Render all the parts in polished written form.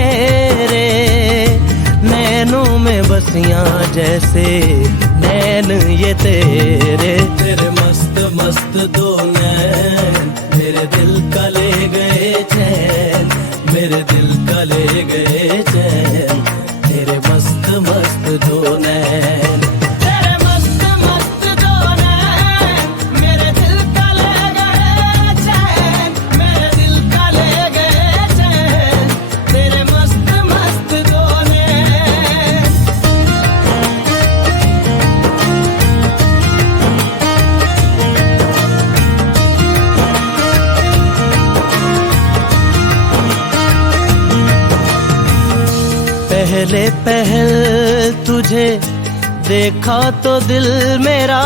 तेरे, नैनों में बसियां जैसे नैन ये तेरे। तेरे मस्त मस्त दो नैन मेरे दिल का ले गए चैन, मेरे दिल का ले गए चैन, तेरे मस्त मस्त दो नैन। तेरे मस्त मस्त दो नैन मेरे दिल का ले गए चैन, मेरे दिल का ले गए चैन, तेरे मस्त मस्त दो नैन। पहले पहल तुझे देखा तो दिल मेरा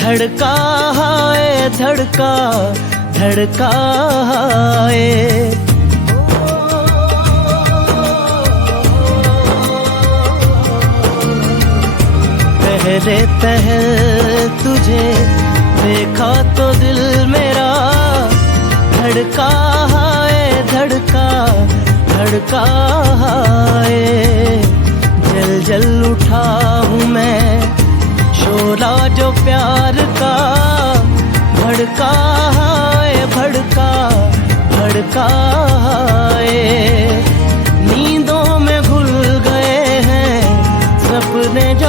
धड़का है, धड़का धड़का है। पहले पहल तुझे देखा तो दिल मेरा धड़का है, धड़का धड़का है। जल जल उठा हूँ मैं शोला जो प्यार का, भड़का है, भड़का भड़का है। नींदों में घुल गए हैं सपने जो